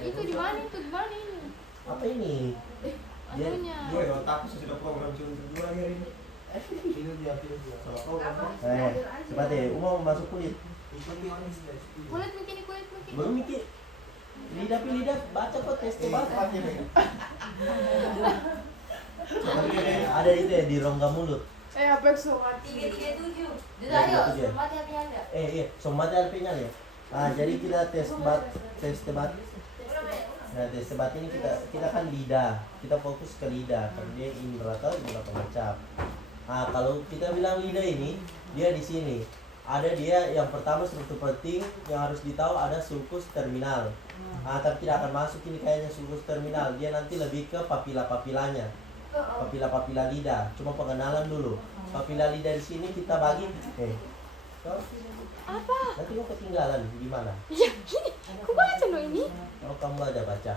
Itu di mana ini? Apa ini? Anunya. Gue otak sudah program cuma berdua hari ini. Ini dia salah program. Cepat deh, mau masuk kulit. Kulit mungkin. Belum mikir. Lidah baca kok tes baca. Ada itu ya di rongga mulut. Apa soal 337. Sudah, ayo, Somati HP-nya ada. Iya, somati HP-nya ya. Jadi kita tes debat. Nah, tes debat ini kita kan lidah. Kita fokus ke lidah karena dia indera atau indera pengecap. Kalau kita bilang lidah ini, dia di sini. Ada dia yang pertama struktur penting yang harus ditahu ada sulcus terminal. Tapi tidak akan masuk ini kayaknya sulcus terminal. Dia nanti lebih ke papila-papilanya. Papila-papila lidah. Cuma pengenalan dulu. Papila lidah di sini kita bagi. Apa? Nanti kau ketinggalan gimana? Ya, ini. Aku baca loh ini. Oh, kamu ada baca.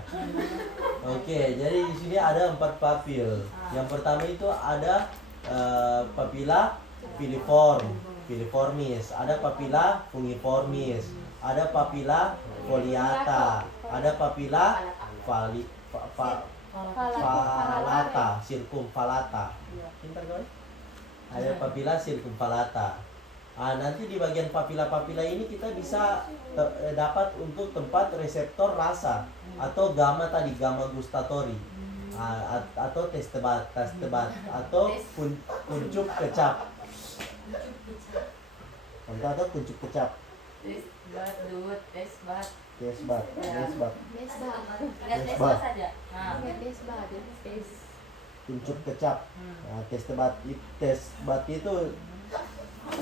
Oke, jadi di sini ada 4 papil. Yang pertama itu ada papila filiformis, ada papila fungiformis, ada papila foliata, ada papila falata, circumfalata. Pintar kau? Ada papila circumfalata. Nanti di bagian papila-papila ini kita bisa dapat untuk tempat reseptor rasa atau gamma gustatori, atau tes tebat atau kuncup kecap. Atau kuncup kecap. Desbat saja. Kuncup kecap. Tes tebat itu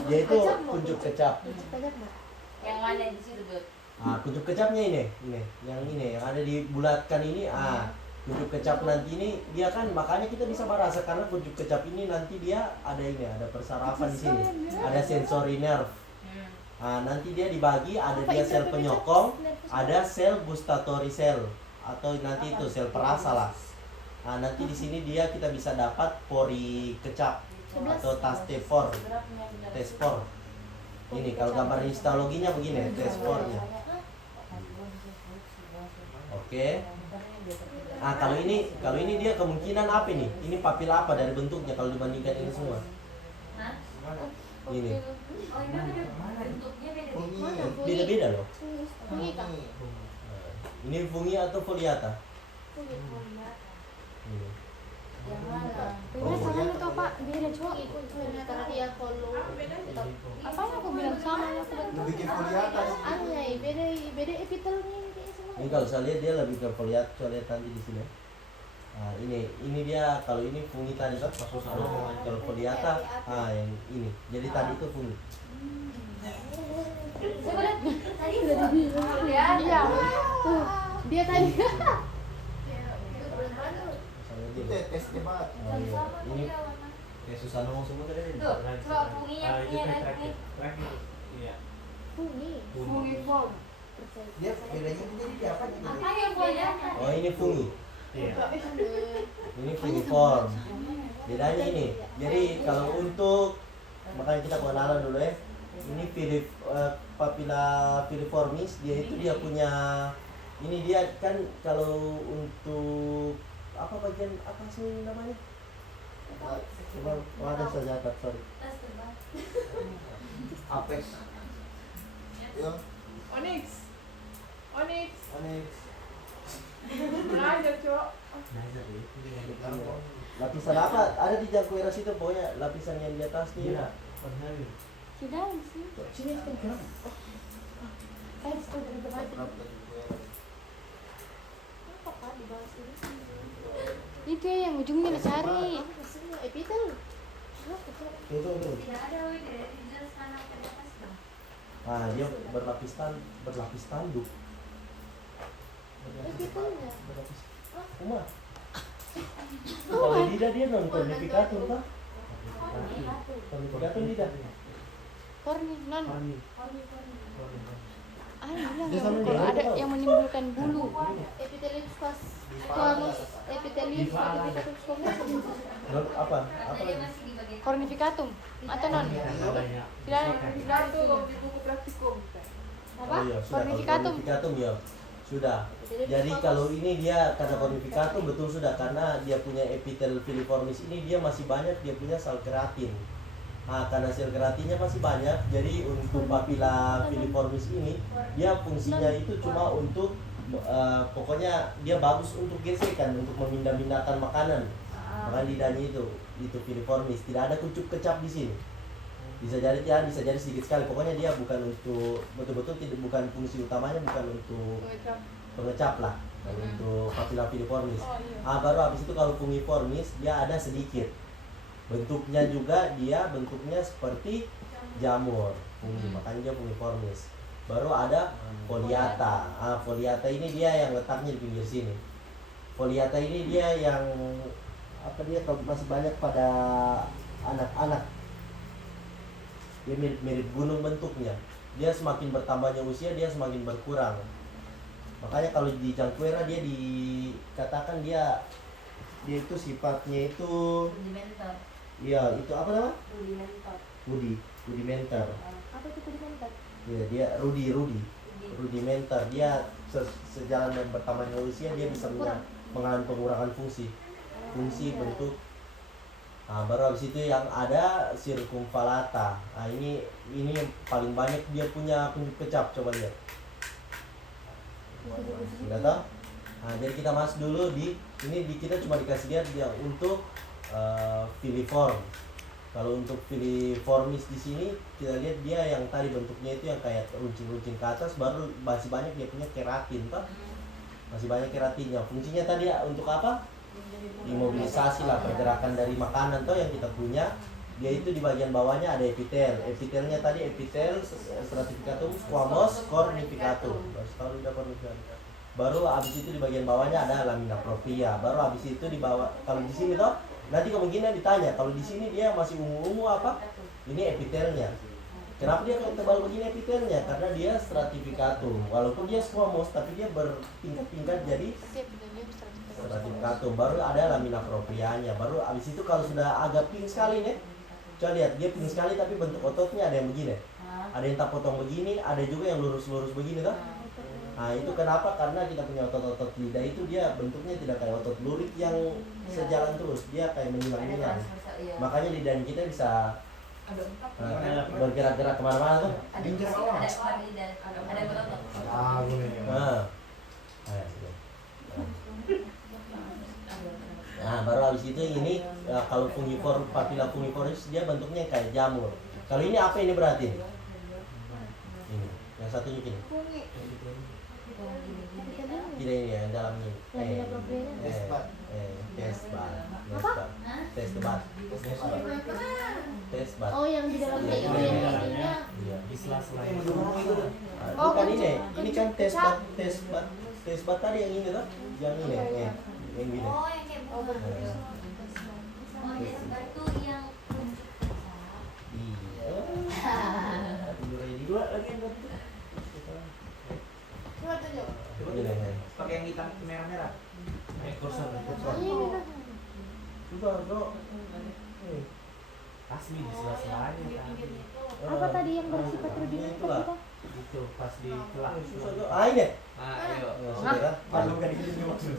dia itu kuncup kecap. Yang mana di situ, Dut? Kuncup kecapnya ini yang ada dibulatkan ini. Kuncup kecap nanti ini dia kan makanya kita bisa merasa karena kuncup kecap ini nanti dia ada persarapan di sini, ada sensory nerve. Nanti dia dibagi, ada dia sel penyokong, ada sel gustatory cell atau nanti itu sel perasa lah. Nanti di sini dia kita bisa dapat pori kecap atau tastepor, tespor. Ini kalau gambar histologinya begini, tespornya. Oke. Kalau ini dia kemungkinan apa ini? Ini papila apa dari bentuknya kalau dibandingkan ini semua? Ini. Oh, ini bentuknya beda-beda. Beda-beda loh. Fungi kah? Ini fungi atau foliata? Ini. Yang mana? Sama itu Pak, beda cowok. karena dia follow Apa yang aku bilang sama yang aku bentuk? Lebih ke foliata. beda epitelnya ini kayak semua. Ini kalau saya lihat dia lebih ke foliat, saya lihat nanti di sini. Ini dia kalau ini fungi tadi kan, kalau foliata, yang ini. Jadi tadi itu fungi. Coba lihat. Tadi udah dibilang. Lihat. Iya. Tuh, dia tadi Itu tes debat. Ini susah ngomong semua tadi. Tuh, coba funginya nanti. Iya. fungi form. Dia bedanya jadi di apa nih? Apa yang boleh? Oh, ini fungi. Iya. Ini fungiform. Bedanya ini. Jadi kalau untuk makanya kita pengenalan dulu ya. Ini papila filiformis, dia itu dia punya ini dia kan kalau untuk apa bagian apa sih namanya? Coba ada saja sorry. Tas tebal. Apex. Yo, Onyx. Onyx. Cok. Lapisan apa? Ada di jangkueras itu pokoknya lapisan yang di atas nih. Tidak sih. Sini kan kenapa? Itu dari depan. Apa Pak dibahas ini? Itu yang ujungnya cari. Epitel. Itu. Tidak ada, woi, dari dijelaskan apa di atas dong. Dia berlapis tanduk. Epitelnya. Berlapis. Uma. Kalau lidah dia non kornifikatum kan? Kornifikatum lidah. Korni, non. Bilang Dia ya, sama kalau dia, ada tahu. yang menimbulkan bulu. Epitelius pas epitelius Apa Ternyata dia lagi? masih di bagian Cornificatum atau non? Tidak. itu di buku praktikum. Apa? Oh iya, sudah. Kalau Cornificatum. cornificatum ya. Sudah. Jadi kalau ini dia karena cornificatum betul sudah, karena dia punya epitel filiformis ini dia masih banyak dia punya sel keratin. Nah, karena sel keratinnya masih banyak, jadi untuk papila filiformis ini dia fungsinya itu cuma untuk pokoknya dia bagus untuk gesekan, untuk memindah-mindahkan makanan. Makanya lidahnya itu filiformis, tidak ada kuncup kecap di sini. Bisa jadi ya, bisa jadi sedikit sekali. Pokoknya dia bukan untuk betul-betul tidak, bukan fungsi utamanya bukan untuk pengecap lah, untuk papila filiformis. Baru habis itu kalau fungiformis dia ada sedikit. Bentuknya juga dia bentuknya seperti jamur, makanya dia fungiformis. Baru ada foliata. Foliata ini dia yang letaknya di pinggir sini. Foliata ini dia yang dia kalau masih banyak pada anak-anak. Dia mirip gunung bentuknya. Dia semakin bertambahnya usia dia semakin berkurang. Makanya kalau di Jangquera dia dikatakan dia itu sifatnya itu Rudimenter. iya, itu apa namanya? Rudimenter. Rudimenter. Apa itu rudimenter? Iya, dia rudimenter. Dia sejalan dan bertambahnya usia dia bisa mengalami pengurangan fungsi bentuk. Baru habis itu yang ada circumvallata. Ini paling banyak dia punya kuncup kecap, coba lihat. Sudah tahu? Jadi kita masuk dulu kita cuma dikasih lihat dia untuk filiform. Kalau untuk filiformis di sini kita lihat dia yang tadi bentuknya itu yang kayak runcing-runcing ke atas, baru masih banyak dia punya keratin, toh? Masih banyak keratinnya. Fungsinya tadi untuk apa? Imobilisasi lah pergerakan dari makanan toh yang kita punya. Dia itu di bagian bawahnya ada epitel. Epitelnya tadi epitel stratificatum, squamous, cornificatum. Baru habis itu di bagian bawahnya ada lamina propria. Baru habis itu di bawah, kalau di sini toh nanti kemungkinan ditanya, kalau di sini dia masih ungu-ungu apa? Ini epitelnya. Kenapa dia tebal begini epitelnya? Karena dia stratificatum. Walaupun dia squamous tapi dia bertingkat-tingkat jadi stratificatum. Baru ada lamina proprianya. Baru abis itu kalau sudah agak pink sekali nih, coba lihat dia pink sekali tapi bentuk ototnya ada yang begini. Ada yang tak potong begini, ada juga yang lurus-lurus begini toh. Itu kenapa? Karena kita punya otot-otot lidah itu dia bentuknya tidak kayak otot lurik yang sejalan terus, dia kayak menyilang-nyilang. Makanya lidah kita bisa bergerak-gerak kemana-mana tuh. Ada berotot. Baru habis itu ini kalau papila fungiformis dia bentuknya kayak jamur. Kalau ini apa ini berarti? Ini, yang satunya gini. Tidak ini yang dalamnya. Testbat. Oh, yang di dalamnya itu yang ininya. Iya. Oh, Bukan ini kan testbat tadi yang ini tuh, yang ini, yang ini. Oh, yang kayak bunga. Oh, jadi itu yang Dua lagi yang satu. Coba tunjuk. Pakai yang hitam merah-merah. Kursor. Coba, bro. Asli di sebelah-sebelahnya kan. Apa tadi yang bersifat rudimenter Itulah. kita? Itu pas di kelak. Susah tuh. Ini. Ayo. Sudah. Bukan itu maksud.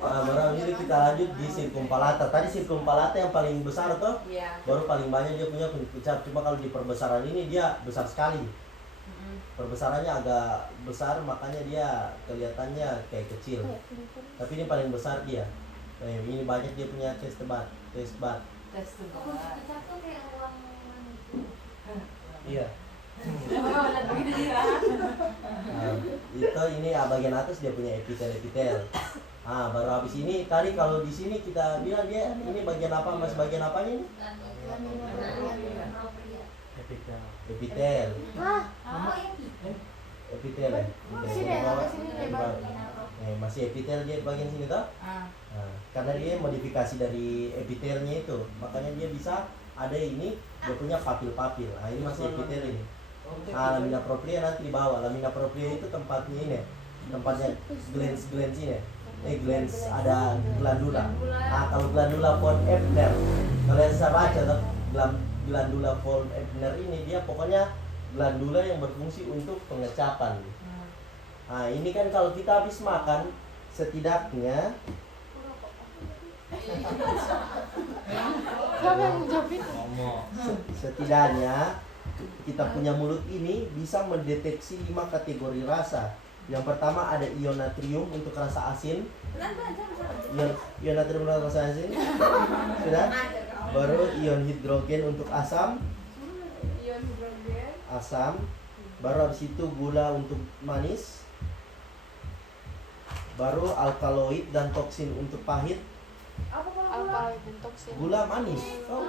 Baru ini kita lanjut di circumvallata. Tadi circumvallata yang paling besar tuh. Iya. Baru paling banyak dia punya kuncup kecap. Cuma kalau di perbesaran ini dia besar sekali. Perbesarannya agak besar, makanya dia kelihatannya kayak kecil. Tapi ini paling besar dia. Ini banyak dia punya testbat. Tes tuh. Kita tuh kayak uang. Iya. Lihat begitu dia. Itu ini bagian atas dia punya epitel. Baru habis ini tadi kalau di sini kita bilang dia ini bagian apa, mas bagian apanya ini? Epitel. Oh, yang Epitel. Sini ya, sampai sini lebar. Masih epitel dia di bagian sini toh? Karena dia modifikasi dari epitelnya itu, makanya dia bisa ada ini dia punya papil-papil. Ini masih epitel ini. Lamina propria nanti di bawah. Lamina propria itu tempatnya ini, tempatnya glans ini. Glans ada glandula. Kalau glandula von Ebner, kalau yang saya baca tuh glandula von Ebner ini dia pokoknya glandula yang berfungsi untuk pengecapan. Nah, ini kan kalau kita habis makan, setidaknya Siapa yang jawabin? setidaknya kita punya mulut ini bisa mendeteksi 5 kategori rasa. Yang pertama ada ion natrium untuk rasa asin. Ion natrium untuk rasa asin. Sudah? Baru ion hidrogen untuk asam. Asam. Baru habis itu gula untuk manis. Baru alkaloid dan toksin untuk pahit. Alkaloid dan toksin. Gula manis. Oh,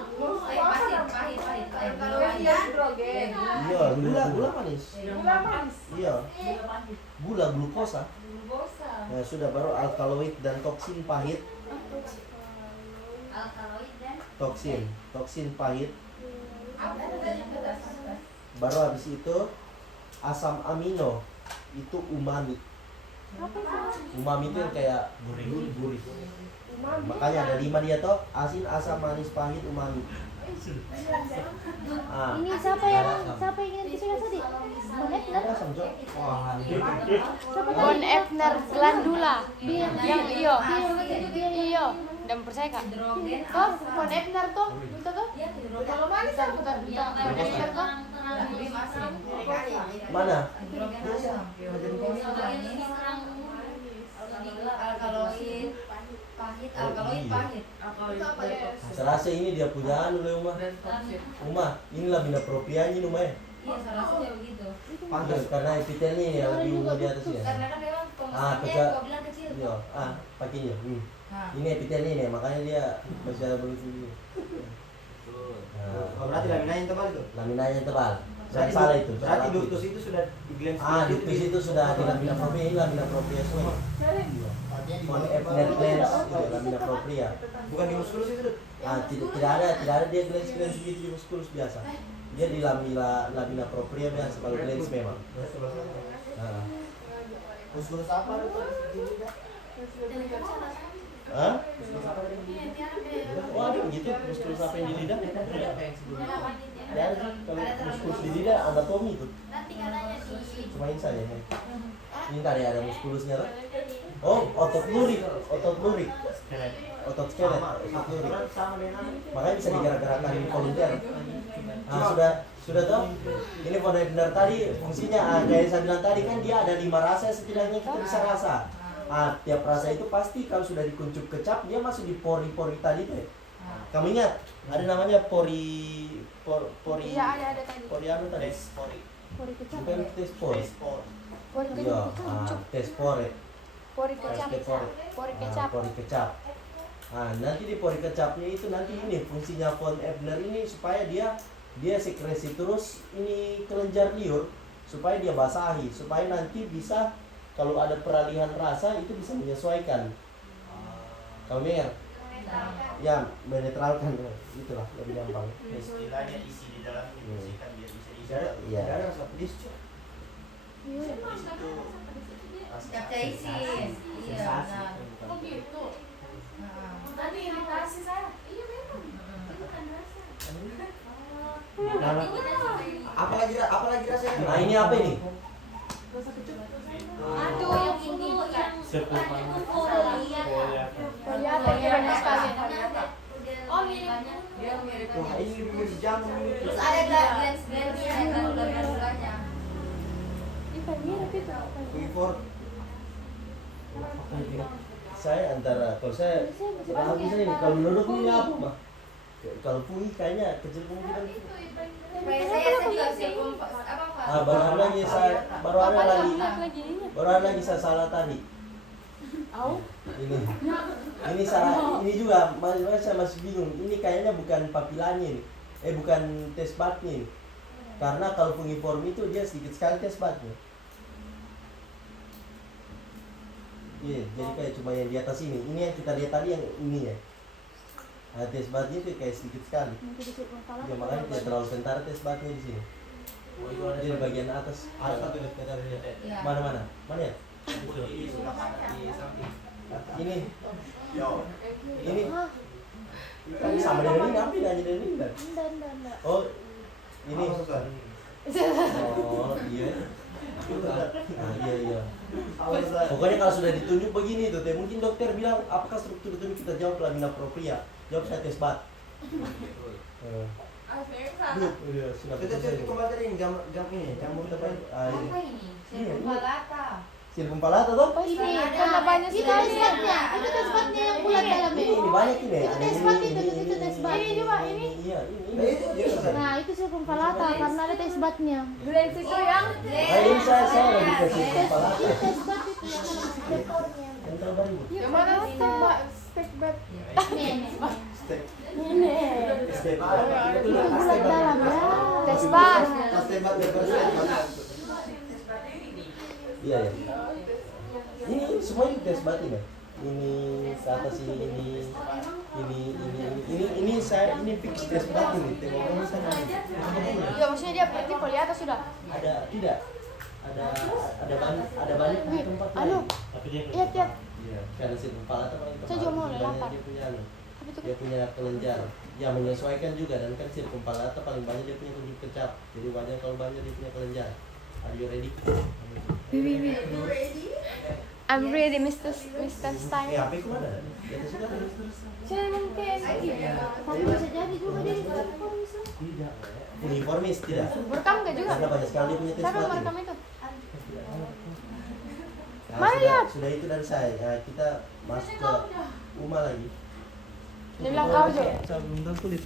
hidrogen. iya, gula manis. Gula manis. Iya. Gula glukosa. Nah, sudah baru alkaloid dan toksin pahit. Alkaloid dan Toksin pahit. Baru habis itu asam amino itu umami. Umami itu yang kayak gurih. Makanya ada 5 dia toh, asin, asam, manis, pahit, umami. Ah, Ini siapa yang ganti saya tadi? Bonekner. ada asam Cok. Von Ebner glandula. Yang iyo. Iyo. Dan percaya kak? hidrogen. Toh, Von Ebner tuh. Itu tuh. Iya, hidrogen. Kalau manis kan bentar. Von Ebner tuh. Hidrogen asam. Mana? Hidrogen asam. Hidrogen ini serang alkaloid pahit, alkaloid pahit. Saya rasa ini dia punya anu le Uma, ini labina proprianya ini Uma ya. Iya, saya rasa dia begitu. Pantas karena epitelnya ya lebih ungu di atas ya. Karena kan memang Ah, pemasannya pecah. gua bilang kecil. Iya, pakainya. Nah, Ini epitelnya ini, makanya dia masih ada begitu. Oh, berarti laminanya tebal itu. Laminanya tebal. Jangan salah itu. Berarti salah ductus itu sudah diglans. ductus itu sudah di lamina propria, ini lamina propria semua. Von Ebner glands, lamina propria. Bukan di muskulus itu, Dut. Tidak ada dia glands begitu di muskulus biasa. Dia di lamina propria biasa kalau glands memang. Nah. Muskulus apa itu? Hah? Oh, ada begitu muskulus apa yang di lidah? Ya, kalau muskulus di lidah anatomi itu. nanti katanya di Cuma ini saja. Ini tadi ada muskulusnya tuh. Oh, otot lurik. Otot skelet. Otot lurik. Makanya bisa digerak-gerakkan volunteer. Sudah tahu? Ini Von Ebner tadi fungsinya kayak saya bilang tadi kan dia ada 5 rasa setidaknya kita bisa rasa. Tiap rasa itu pasti kalau sudah dikuncup kecap dia masuk di pori-pori tadi tuh. Kamu ingat? Ada namanya pori. Iya, ada tadi. Pori anu tadi. Pori kecap. Bukan tes pori. Pori Iya, kecap. tes pori. Pori kecap. Pori kecap. Pori kecap. Nanti di pori kecapnya itu nanti ini fungsinya Von Ebner ini supaya dia sekresi terus ini kelenjar liur supaya dia basahi, supaya nanti bisa kalau ada peralihan rasa itu bisa menyesuaikan. Kamu dengar? Ya, menetralkan itulah lebih gampang. Istilahnya isi di dalam ini bersihkan biar bisa diisi. Iya. Ada rasa pedis, Cok. Capca isi. Iya, benar. Tadi iritasi saya. Iya memang. Apalagi rasanya? Nah, ini apa ini? Aduh, yang ini yang itu folia. Folia apa kiranya sekalian? Oh, mirip. Wah, ini lebih mirip jamu ini. Terus ada glans-glansnya, glandula-glandulanya. Before Saya antara kalau saya bisa ini kalau menurut ini apa mah? Kalau fungi kayaknya kecil kemungkinan. Kayak saya juga sih apa Baru ada lagi saya salah tadi. Ini salah ini juga saya masih bingung. Ini kayaknya bukan papilanya ini. Bukan tes batnya ini. Karena kalau fungiform itu dia sedikit sekali tes batnya. Iya, jadi kayak cuma yang di atas ini. Ini yang kita lihat tadi yang ini ya. Tes batnya itu kayak sedikit sekali. Ya, makanya tidak terlalu kentara tes batnya di sini. Di bagian atas. ada satu dekat dari dia. Mana? Mana ya? Di sebelah kanan di samping. Ini. Yo. Ini. Sama dengan ini, apa bedanya dengan ini? Oh, ini. Apa, Susan? Oh iya. Nah, iya. Pokoknya kalau sudah ditunjuk begini tuh, mungkin dokter bilang apakah struktur tubuh kita jawab lamina propria. Jawab saya tes bat. Iya, sudah Kita cek kembali tadi jam ini, jamur terbang. Apa ini? Sirkumfalata. Sirkumpalata tuh? Oh ini, Karena banyak itu sekali. tes batnya. Itu tes batnya yang bulat dalamnya. Ini banyak ini. Itu Ada tes bat itu tes bat. Ini juga ini. Iya, Nah, ini. itu dia kan. Nah, itu sirkumpalata karena ada tes batnya. Glens itu yang Ini saya lagi tes sirkumpalata. Itu tes bat itu yang ada repornya. Yang terbaru. yang mana stek bat. Stek. Step. Itu bulat dalam ya. Tes bat. Pas tembak dia bersih. Iya ya. Ini semua ini tes batin ya. Ini ke atas ini saya ini fix tes batin nih. Tengok sana. Ya maksudnya dia berarti poli atas sudah. Ada tidak? Ada banyak di tempat Anu, lain. lihat. Iya, karena si kepala itu paling Saya juga mau banyak lapar. dia punya anu. Apa itu? Dia punya kelenjar. Ya menyesuaikan juga dan kan sirkumpalata paling banyak dia punya kuncup kecap. Jadi wajar kalau banyak dia punya kelenjar. Are you ready? I'm ready, Mr. Eh, Stein. HP ku mana? Di atas sudah ada. Saya mungkin. Tapi bisa jadi juga dia di Tidak. Uniformis tidak. Merekam nggak juga? Karena banyak sekali dia punya tes Siapa yang batin. merekam itu? Nah, Mari sudah, lihat. sudah itu dari saya. Nah, kita masuk ke Uma lagi. Dia bilang kau Jo. Saya belum tahu kulit.